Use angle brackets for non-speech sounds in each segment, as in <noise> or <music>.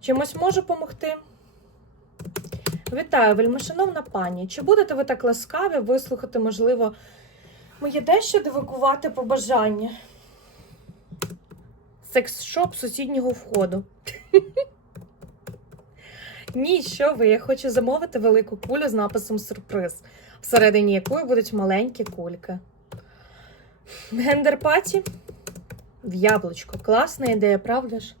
Чимось можу допомогти? Вітаю, вельмишановна пані. Чи будете ви так ласкаві вислухати, можливо, моє дещо дивакувати побажання? Секс-шоп сусіднього входу. <laughs> Ні, що ви? Я хочу замовити велику кулю з написом сюрприз, всередині якої будуть маленькі кульки. Гендер-паті? В яблучко. Класна ідея, правда ж?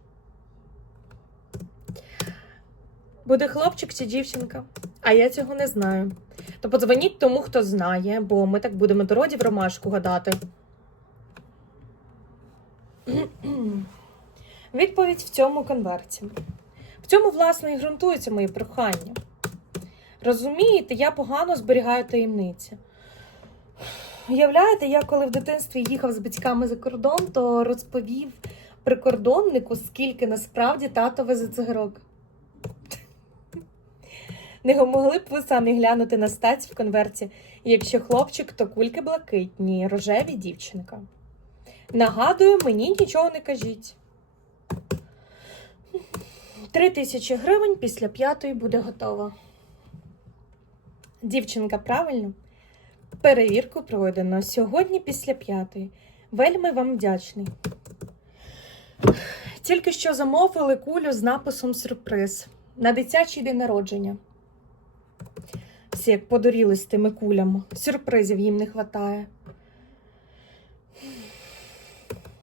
Буде хлопчик чи дівчинка? А я цього не знаю. То подзвоніть тому, хто знає, бо ми так будемо до родів ромашку гадати. <clears throat> Відповідь в цьому конверті. В цьому, власне, і ґрунтуються мої прохання. Розумієте, я погано зберігаю таємниці. Уявляєте, я коли в дитинстві їхав з батьками за кордон, то розповів прикордоннику, скільки насправді тато везе цигарок. Не могли б ви самі глянути на стаць в конверті, якщо хлопчик, то кульки блакитні, рожеві дівчинка. Нагадую, мені нічого не кажіть. Три тисячі гривень після п'ятої буде готова. Дівчинка, правильно? Перевірку пройдено сьогодні після п'ятої. Вельми вам вдячний. Тільки що замовили кулю з написом сюрприз на дитячий день народження. Ось як подоріли з тими кулями. Сюрпризів їм не вистачає.